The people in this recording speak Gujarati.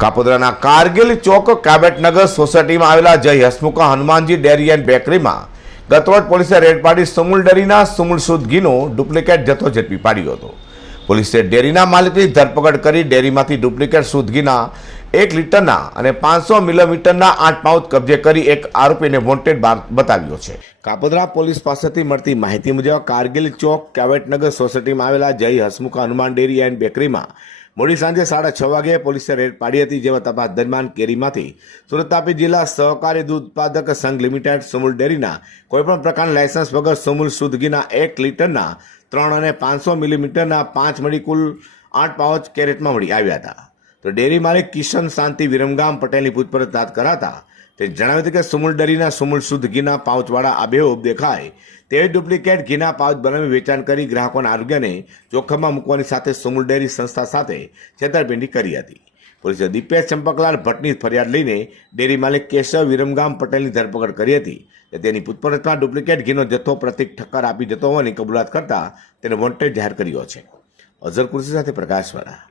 કાપોદ્રાના કારગિલ ચોક કાબેટનગર સોસાયટીમાં આવેલા જય હસમુખ હનુમાનજી ડેરી એન્ડ બેકરીમાં ગતરોજ પોલીસે રેડ પાડી સુમુલ ડેરીના સુમુલ શુદ્ધ ઘીનો ડુપ્લિકેટ જથ્થો ઝડપી પાડ્યો હતો। પોલીસે ડેરીના માલિકની ધરપકડ કરી ડેરીમાંથી ડુપ્લિકેટ શુદ્ધ ઘીના 1 લીટરના અને 500 મિલીમીટરના 8 પાઉચ કબજે કરી એક આરોપીને વોન્ટેડ બતાવ્યો છે। કાપોદ્રા પોલીસ પાસેથી મળતી માહિતી મુજબ કારગિલ ચોક કાબેટનગર સોસાયટીમાં આવેલા જય હસમુખ હનુમાન ડેરી એન્ડ બેકરીમાં મોડી સાંજે 6:30 વાગ્યે પોલીસે રેડ પાડી હતી, જેમાં તપાસ દરમિયાન કેરીમાંથી સુરત તાપી જિલ્લા સહકારી દૂધ ઉત્પાદક સંઘ લિમિટેડ સુમુલ ડેરીના કોઈપણ પ્રકારના લાયસન્સ વગર સુમુલ શુદ્ધ ઘીના 1 લીટરના 3 અને 500 મિલીમીટરના 5 મળી કુલ 8 પાઉચ કેરેટમાં મળી આવ્યા હતા। તો ડેરી માલિક કિશન શાંતિ વિરમગામ પટેલની પૂછપરછ હાથ કરાતા તે જણાવ્યું હતું કે સુમુલ ડેરીના સુમુલ શુદ્ધ ઘીના પાઉચવાળા આબેહૂબ દેખાય તેવી ડુપ્લિકેટ ઘીના પાઉચ બનાવી વેચાણ કરી ગ્રાહકોના આરોગ્યને જોખમમાં મૂકવાની સાથે સુમુલ ડેરી સંસ્થા સાથે છેતરપિંડી કરી હતી। પોલીસે દીપેશ ચંપકલાલ ભટ્ટની ફરિયાદ લઈને ડેરી માલિક કેશવ વિરમગામ પટેલની ધરપકડ કરી હતી। તેની પૂછપરછમાં ડુપ્લિકેટ ઘીનો જથ્થો પ્રતિક ઠક્કર આપી જતો હોવાની કબૂલાત કરતા તેને વોન્ટેડ જાહેર કર્યો છે। અઝર કુર્સી સાથે પ્રકાશવાળા।